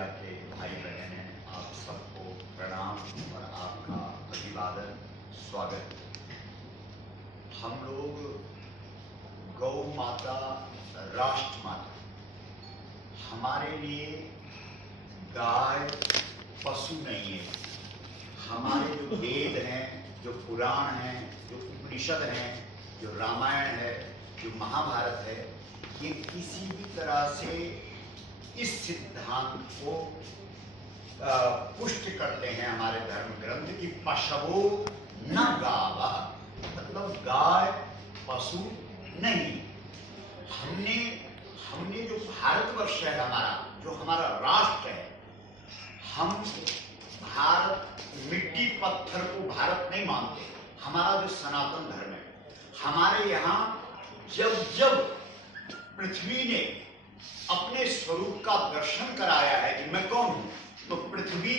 प्यारे भाई बहन हैं, आप सबको प्रणाम और आपका अभिवादन स्वागत। हम लोग गौ माता, राष्ट्र माता, हमारे लिए गाय पशु नहीं है। हमारे जो वेद हैं, जो पुराण हैं, जो उपनिषद हैं, जो रामायण है, जो महाभारत है, ये किसी भी तरह से इस सिद्धांत को पुष्ट करते हैं। हमारे धर्म ग्रंथ की पशवो न गावः, मतलब गाय पशु नहीं। हमने जो भारतवर्ष है हमारा, जो हमारा राष्ट्र है, हम भारत मिट्टी पत्थर को भारत नहीं मानते। हमारा जो सनातन धर्म है, हमारे यहाँ जब पृथ्वी ने अपने स्वरूप का दर्शन कराया है कि मैं कौन हूं, तो पृथ्वी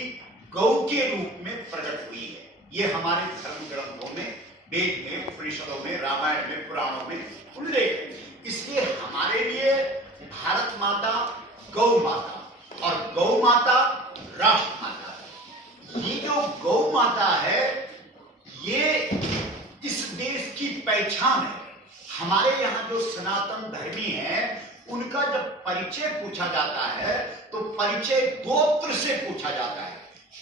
गौ के रूप में प्रकट हुई है। ये हमारे धर्म ग्रंथों में, वेद में, उपनिषदों में, रामायण में, पुराणों में उल्लेख है। इसलिए हमारे लिए भारत माता गौ माता और गौ माता राष्ट्र माता। ये जो गौ माता है, ये इस देश की पहचान है। हमारे यहाँ जो सनातन धर्मी हैं, उनका जब परिचय पूछा जाता है तो परिचय गोत्र से पूछा जाता है।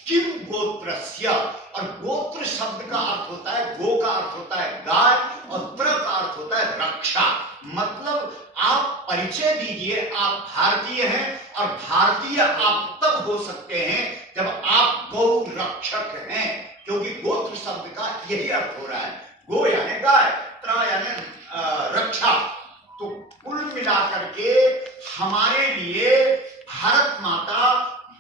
किम गोत्रस्य, और गोत्र शब्द का अर्थ होता है, गो का अर्थ होता है गाय और त्र का अर्थ होता है रक्षा। मतलब आप परिचय दीजिए, आप भारतीय हैं, और भारतीय आप तब हो सकते हैं जब आप गौ रक्षक हैं, क्योंकि गोत्र शब्द का यही अर्थ हो रहा है। गो यानी गाय, त्र यानी रक्षा। तो कुल मिलाकर के हमारे लिए भारत माता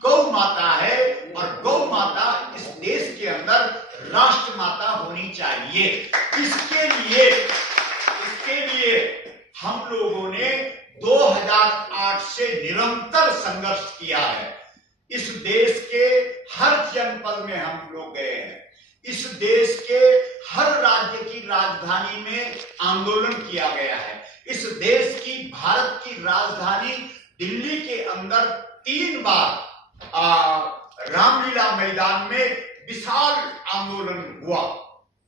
गौ माता है, और गौ माता इस देश के अंदर राष्ट्र माता होनी चाहिए। इसके लिए हम लोगों ने 2008 से निरंतर संघर्ष किया है। इस देश के हर जनपद में हम लोग गए हैं। इस देश के हर राज्य की राजधानी में आंदोलन किया गया है। इस देश की, भारत की राजधानी दिल्ली के अंदर 3 बार रामलीला मैदान में विशाल आंदोलन हुआ,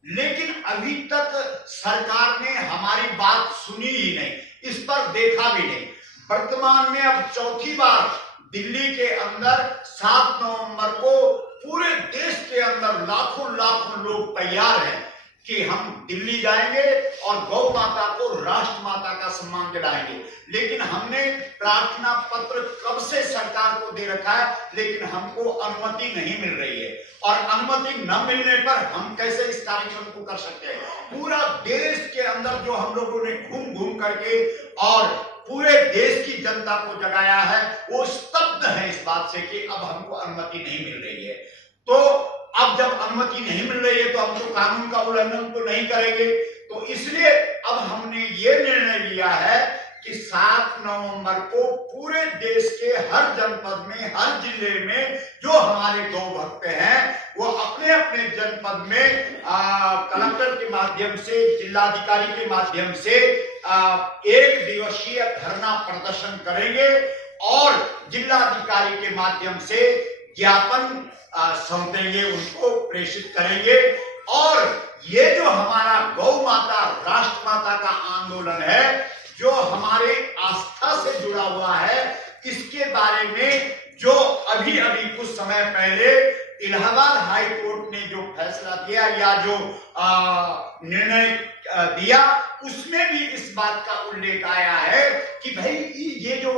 लेकिन अभी तक सरकार ने हमारी बात सुनी ही नहीं, इस पर देखा भी नहीं। वर्तमान में अब चौथी बार दिल्ली के अंदर 7 नवंबर को पूरे देश के अंदर लाखों लोग तैयार हैं कि हम दिल्ली जाएंगे और गौ माता को राष्ट्र माता का सम्मान दिलाएंगे। लेकिन हमने प्रार्थना पत्र कब से सरकार को दे रखा है, लेकिन हमको अनुमति नहीं मिल रही है। और अनुमति न मिलने पर हम कैसे इस कार्यक्रम को कर सकते हैं। पूरा देश के अंदर जो हम लोगों ने घूम करके और पूरे देश की जनता को जगाया है, वो स्तब्ध है इस बात से कि अब हमको अनुमति नहीं मिल रही है। तो अब जब अनुमति नहीं मिल रही है तो हम तो कानून का उल्लंघन तो नहीं करेंगे। तो इसलिए अब हमने ये निर्णय लिया है कि 7 नवंबर को पूरे देश के हर जनपद में, हर जिले में जो हमारे गौ भक्त हैं, वो अपने अपने जनपद में कलेक्टर के माध्यम से, जिलाधिकारी के माध्यम से 1 दिवसीय धरना प्रदर्शन करेंगे और जिलाधिकारी के माध्यम से ज्ञापन सौंपेंगे, उनको प्रेषित करेंगे। और ये जो हमारा गौ माता राष्ट्र माता का आंदोलन है, जो हमारे आस्था से जुड़ा हुआ है, इसके बारे में जो अभी कुछ समय पहले इलाहाबाद हाई कोर्ट ने जो फैसला दिया या जो निर्णय दिया, उसमें भी इस बात का उल्लेख आया है कि भाई ये जो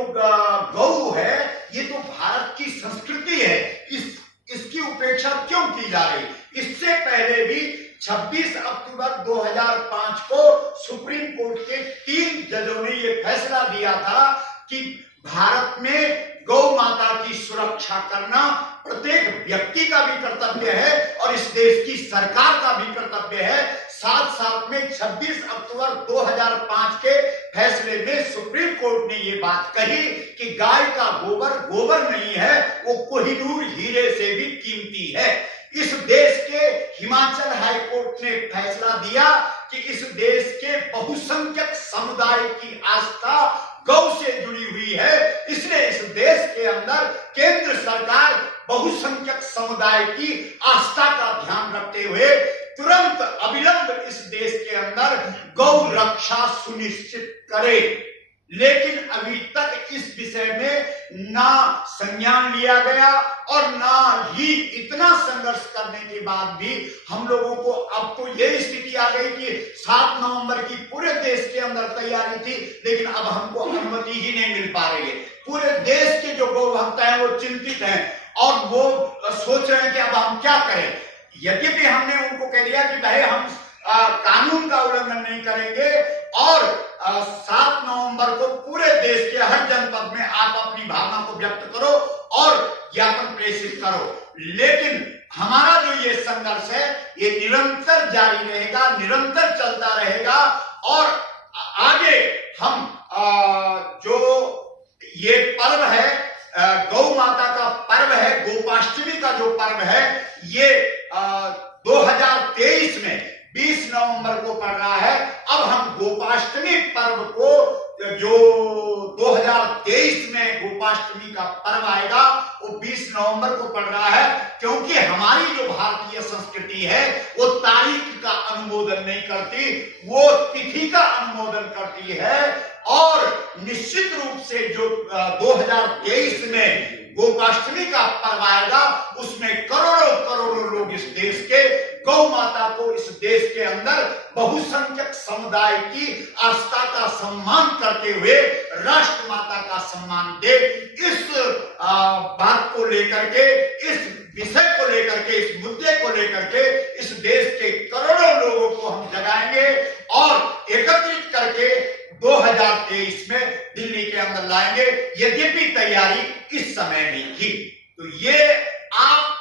गौ है, ये तो भारत की संस्कृति है, इसकी उपेक्षा क्यों की जा रही। इससे पहले भी 26 अक्टूबर 2005 को सुप्रीम कोर्ट के 3 जजों ने यह फैसला दिया था कि भारत में गौ माता की सुरक्षा करना प्रत्येक व्यक्ति का भी कर्तव्य है और इस देश की सरकार का भी कर्तव्य है। साथ में 26 अक्टूबर 2005 के फैसले में सुप्रीम कोर्ट ने ये बात कही कि गाय का गोबर नहीं है, वो कोहिनूर हीरे से भी कीमती है। इस देश के हिमाचल हाई कोर्ट ने फैसला दिया कि इस देश के बहुसंख्यक समुदाय की आस्था गौ से जुड़ी हुई है, इसलिए इस देश के अंदर केंद्र समुदाय की आस्था का ध्यान रखते हुए तुरंत अविलंब इस देश के अंदर गौ रक्षा सुनिश्चित करे। लेकिन अभी तक इस विषय में ना संज्ञान लिया गया और ना ही इतना संघर्ष करने के बाद भी हम लोगों को अब तो ये स्थिति आ गई कि 7 नवंबर की पूरे देश के अंदर तैयारी थी, लेकिन अब हमको अनुमति ही नहीं मिल पा रही है। पूरे देश के जो गौ भक्त हैं वो चिंतित हैं और वो सोच रहे हैं कि अब हम क्या करें। यद्यपि हमने उनको कह दिया कि भाई हम कानून का उल्लंघन नहीं करेंगे और 7 नवंबर को पूरे देश के हर जनपद में आप अपनी भावना को व्यक्त करो और ज्ञापन प्रेषित करो, लेकिन हमारा जो ये संघर्ष है ये निरंतर जारी रहेगा, निरंतर चलता रहेगा और आगे हम जो ये पर्व है गौ माता का पर्व है, गोपाष्टमी का जो पर्व है ये 2023 में 20 नवंबर को पड़ रहा है। अब हम गोपाष्टमी पर्व को जो 2023 में गोपाष्टमी का पर्व आएगा वो 20 नवंबर को पड़ रहा है, क्योंकि हमारी जो भारतीय संस्कृति है वो तारीख का अनुमोदन नहीं करती, वो तिथि का अनुमोदन करती है। और निश्चित रूप से जो 2023 में गोपाष्टमी का पर्व आएगा उसमें करोड़ों करोड़ों लोग इस देश के गौ माता को इस देश के अंदर बहुसंख्यक समुदाय की आस्था का सम्मान करते हुए राष्ट्र माता का सम्मान दे। इस बात को लेकर के, इस विषय को लेकर के, इस मुद्दे को लेकर के इस देश के करोड़ों लोगों को हम जगाएंगे और एकत्रित करके 2023 में दिल्ली के अंदर लाएंगे। यद्यपि तैयारी इस समय भी थी, तो ये आप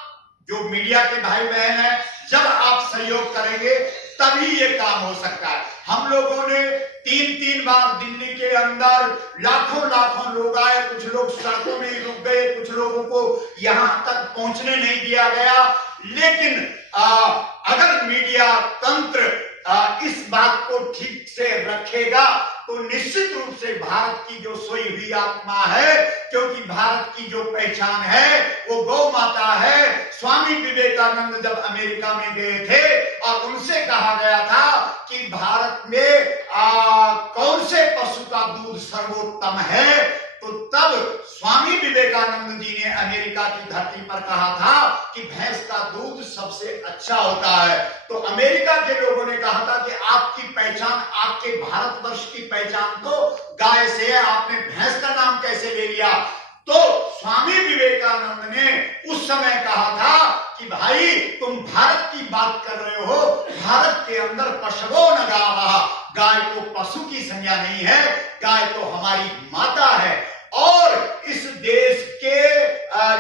जो मीडिया के भाई बहन हैं, जब आप सहयोग करेंगे तभी ये काम हो सकता है। हम लोगों ने 3 बार दिल्ली के अंदर लाखों लोग आए, कुछ लोग सड़कों में रुक गए, कुछ लोगों को यहां तक पहुंचने नहीं दिया गया। लेकिन अगर मीडिया तंत्र इस बात को ठीक से रखेगा तो निश्चित रूप से भारत की जो सोई हुई आत्मा है, क्योंकि भारत की जो पहचान है वो गौ माता है। स्वामी विवेकानंद जब अमेरिका में गए थे और उनसे कहा गया था कि भारत में कौन से पशु का दूध सर्वोत्तम है, तो तब स्वामी विवेकानंद जी ने अमेरिका की धरती पर कहा था कि भैंस का दूध सबसे अच्छा होता है। तो अमेरिका के लोगों ने कहा था कि आपकी पहचान, आपके भारतवर्ष की पहचान तो गाय से है, आपने भैंस का नाम कैसे ले लिया। तो स्वामी विवेकानंद ने उस समय कहा था कि भाई तुम भारत की बात कर रहे हो, भारत के अंदर पशवो न गावः, गाय को पशु की संज्ञा नहीं है, गाय तो हमारी माता है। और इस देश के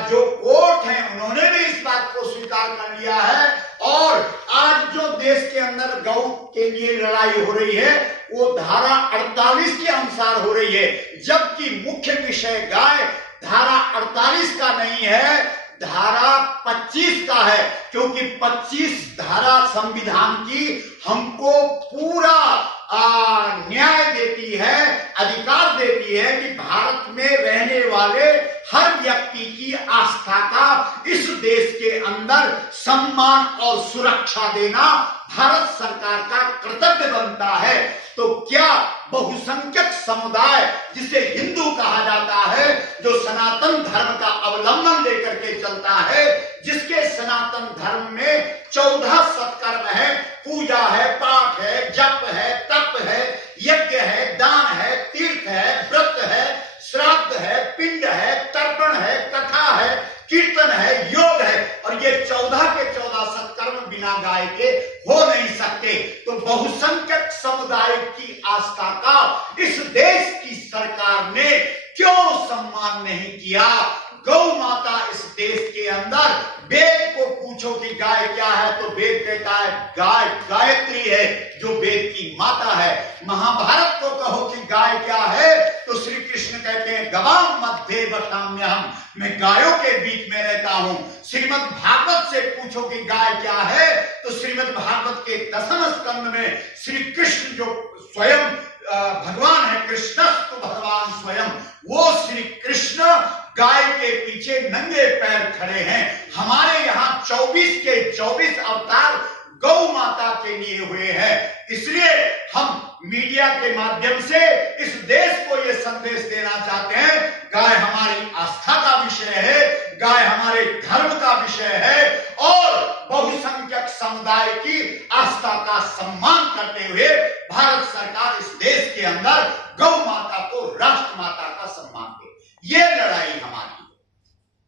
जो कोर्ट हैं उन्होंने भी इस बात को स्वीकार कर लिया है। और आज जो देश के अंदर गौ के लिए लड़ाई हो रही है वो धारा 48 के अनुसार हो रही है, जबकि मुख्य विषय गाय धारा 48 का नहीं है, धारा 25 का है। क्योंकि 25 धारा संविधान की हमको पूरा न्याय देती है, अधिकार देती है कि भारत में रहने वाले हर व्यक्ति की आस्था का इस देश के अंदर सम्मान और सुरक्षा देना भारत सरकार का कर्तव्य बनता है। तो क्या बहुसंख्यक समुदाय जिसे हिंदू कहा जाता है, जो सनातन धर्म का अवलंबन लेकर के चलता है, जिसके सनातन धर्म में 14 सत्कर्म है, पूजा है, पाठ है, जप है, तप है, यज्ञ है, दान है, तीर्थ है, व्रत है, श्राद्ध है, पिंड है, तर्पण है, कथा है, कीर्तन है, योग है, और ये 14 के 14 सत्कर्म बिना गाय के हो नहीं सकते। तो बहुसंख्यक समुदाय की आस्था का इस देश की सरकार ने क्यों सम्मान नहीं किया। गौ माता इस देश के अंदर, वेद को पूछो कि गाय क्या है तो वेद कहता है गाय गायत्री है, जो वेद की माता है। महाभारत को कहो कि गाय क्या है तो श्री कृष्ण कहते हैं गवाम मध्ये वसाम्यहम्, मैं गायों के बीच में रहता हूं। श्रीमद् भागवत से पूछो कि गाय क्या है तो श्रीमद् भागवत के 10वें स्कंद में श्री कृष्ण जो स्वयं भगवान है, कृष्णस्तु भगवान स्वयं, वो श्री कृष्ण गाय के पीछे नंगे पैर खड़े हैं। हमारे यहाँ 24 अवतार गौ माता के लिए हुए हैं। इसलिए हम मीडिया के माध्यम से इस देश को यह संदेश देना चाहते हैं, गाय हमारी आस्था का विषय है, गाय हमारे धर्म का विषय है और बहुसंख्यक समुदाय की आस्था का सम्मान करते हुए भारत सरकार इस देश के अंदर गौ माता को राष्ट्र माता का सम्मान दे। ये लड़ाई हमारी